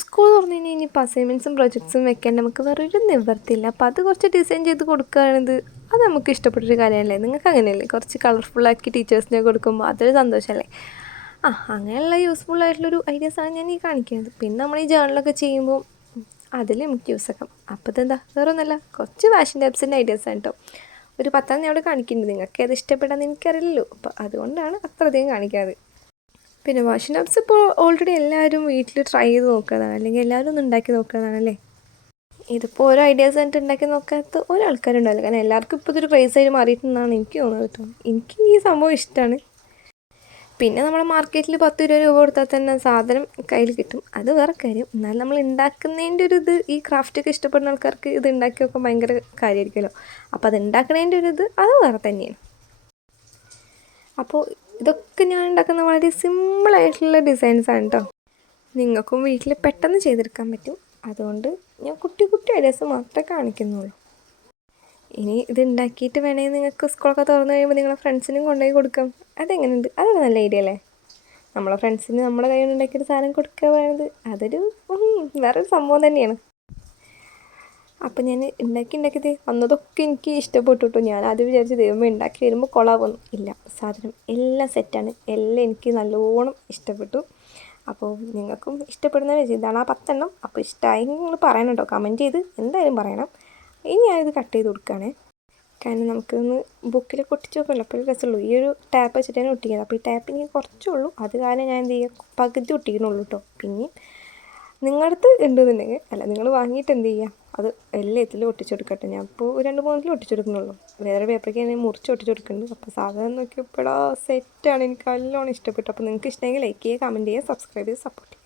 School തുറന്നു കഴിഞ്ഞാൽ ഇനിയിപ്പോൾ അസൈൻമെൻറ്റ്സും പ്രൊജക്ട്സും വെക്കാൻ നമുക്ക് വേറൊരു നിവർത്തില്ല. അപ്പോൾ അത് കുറച്ച് ഡിസൈൻ ചെയ്ത് കൊടുക്കുകയാണിത്. അത് നമുക്ക് ഇഷ്ടപ്പെട്ടൊരു കാര്യമല്ലേ? നിങ്ങൾക്ക് അങ്ങനെയല്ലേ? കുറച്ച് കളർഫുള്ളാക്കി ടീച്ചേഴ്സിനെ കൊടുക്കുമ്പോൾ അതൊരു സന്തോഷമല്ലേ? അങ്ങനെയുള്ള യൂസ്ഫുള്ളായിട്ടുള്ളൊരു ഐഡിയാസാണ് ഞാൻ ഈ കാണിക്കുന്നത്. പിന്നെ നമ്മൾ ഈ ജേർണലൊക്കെ ചെയ്യുമ്പോൾ അതിൽ നമുക്ക് യൂസ് ആക്കാം. അപ്പോൾ ഇതെന്താ വേറെ ഒന്നുമല്ല, കുറച്ച് ഫാഷൻ ടിപ്സിൻ്റെ ഐഡിയാസാണ് കേട്ടോ. ഒരു 10 ഞാൻ അവിടെ കാണിക്കുന്നുണ്ട്. നിങ്ങൾക്ക് ഏത് ഇഷ്ടപ്പെടാമെന്ന് എനിക്കറിയില്ലല്ലോ. അപ്പോൾ അതുകൊണ്ടാണ് അത്രയധികം കാണിക്കാറ്. പിന്നെ വാഷിംഗ് ടബ്സ് ഇപ്പോൾ ഓൾറെഡി എല്ലാവരും വീട്ടിൽ ട്രൈ ചെയ്ത് നോക്കുന്നതാണ്, അല്ലെങ്കിൽ എല്ലാവരും ഒന്ന് ഉണ്ടാക്കി നോക്കുന്നതാണല്ലേ. ഇതിപ്പോൾ ഓരോ ഐഡിയാസ് ആയിട്ട് ഉണ്ടാക്കി നോക്കാത്ത ഒരാൾക്കാരുണ്ടാവില്ല. കാരണം എല്ലാവർക്കും ഇപ്പോൾ ഇതൊരു ക്രേസായിട്ട് മാറിയിട്ടുണ്ടെന്നാണ് എനിക്ക് തോന്നുന്നത് കേട്ടോ. എനിക്ക് ഈ സംഭവം ഇഷ്ടമാണ്. പിന്നെ നമ്മൾ മാർക്കറ്റിൽ 10-20 രൂപ കൊടുത്താൽ തന്നെ സാധനം കയ്യിൽ കിട്ടും, അത് വേറെ കാര്യം. എന്നാൽ നമ്മൾ ഉണ്ടാക്കുന്നതിൻ്റെ ഒരു ഇത്, ഈ ക്രാഫ്റ്റൊക്കെ ഇഷ്ടപ്പെടുന്ന ആൾക്കാർക്ക് ഇത് ഉണ്ടാക്കി നോക്കാൻ ഭയങ്കര കാര്യമായിരിക്കുമല്ലോ. അപ്പോൾ അത് ഉണ്ടാക്കുന്നതിൻ്റെ ഒരു ഇത് അത് വേറെ തന്നെയാണ്. അപ്പോൾ ഇതൊക്കെ ഞാൻ ഉണ്ടാക്കുന്ന വളരെ സിമ്പിളായിട്ടുള്ള ഡിസൈൻസാണ് കേട്ടോ. നിങ്ങൾക്കും വീട്ടിൽ പെട്ടെന്ന് ചെയ്തെടുക്കാൻ പറ്റും. അതുകൊണ്ട് ഞാൻ കുട്ടി കുട്ടി ഐഡിയാസ് മാത്രമേ കാണിക്കുന്നുള്ളൂ. ഇനി ഇത് ഉണ്ടാക്കിയിട്ട് വേണമെങ്കിൽ നിങ്ങൾക്ക് സ്കൂളൊക്കെ തുറന്നു കഴിയുമ്പോൾ നിങ്ങളെ ഫ്രണ്ട്സിനും കൊണ്ടുപോയി കൊടുക്കാം. അതെങ്ങനെയുണ്ട്? അതൊരു നല്ല ഐഡിയ അല്ലേ? നമ്മളെ ഫ്രണ്ട്സിന് നമ്മുടെ കയ്യിൽ നിന്ന് ഉണ്ടാക്കിയൊരു സാധനം കൊടുക്കുക പറയുന്നത് അതൊരു വേറൊരു സംഭവം തന്നെയാണ്. അപ്പം ഞാൻ ഉണ്ടാക്കിയത് വന്നതൊക്കെ എനിക്ക് ഇഷ്ടപ്പെട്ടു കേട്ടോ. ഞാൻ ആദ്യം വിചാരിച്ചു ദൈവമേ ഉണ്ടാക്കി വരുമ്പോൾ കൊളാവുന്നു. ഇല്ല, സാധനം എല്ലാം സെറ്റാണ്. എല്ലാം എനിക്ക് നല്ലോണം ഇഷ്ടപ്പെട്ടു. അപ്പോൾ നിങ്ങൾക്കും ഇഷ്ടപ്പെടുന്ന ഇതാണ് ആ 10 എണ്ണം. അപ്പോൾ ഇഷ്ടമായി നിങ്ങൾ പറയണം കേട്ടോ, കമൻറ്റ് ചെയ്ത് എന്തായാലും പറയണം. ഇനി ഞാനിത് കട്ട് ചെയ്ത് കൊടുക്കുകയാണ്. കാരണം നമുക്കൊന്ന് ബുക്കിലൊക്കെ ഒട്ടിച്ച് നോക്കണല്ലോ, അപ്പോൾ രസമുള്ളൂ. ഈ ഒരു ടാപ്പ് വെച്ചിട്ടാണ് ഒട്ടിക്കുന്നത്. അപ്പോൾ ഈ ടാപ്പ് എനിക്ക് കുറച്ചേ ഉള്ളൂ, അത് കാരണം ഞാൻ എന്ത് ചെയ്യുക, പകുതി ഒട്ടിക്കണുള്ളൂ കേട്ടോ. പിന്നെ നിങ്ങളുടെ അടുത്ത് ഉണ്ടെന്നുണ്ടെങ്കിൽ, അല്ല നിങ്ങൾ വാങ്ങിയിട്ട് എന്ത് ചെയ്യുക, അത് എല്ലാത്തിലും ഒട്ടിച്ചെടുക്കട്ടെ. ഞാൻ ഇപ്പോൾ 2-3 ഒട്ടിച്ചെടുക്കുന്നുള്ളൂ. വേറെ പേപ്പറൊക്കെ ഞാൻ മുറിച്ച് ഒട്ടിച്ചെടുക്കുന്നുണ്ട്. അപ്പോൾ സാധനം നോക്കിയപ്പോഴാ സെറ്റാണ്. എനിക്ക് നല്ലോണം ഇഷ്ടപ്പെട്ടു. അപ്പോൾ നിങ്ങൾക്ക് ഇഷ്ടമെങ്കിൽ ലൈക്ക് ചെയ്യുക, കമൻറ്റ് ചെയ്യുക, സബ്സ്ക്രൈബ് ചെയ്ത് സപ്പോർട്ട് ചെയ്യുക.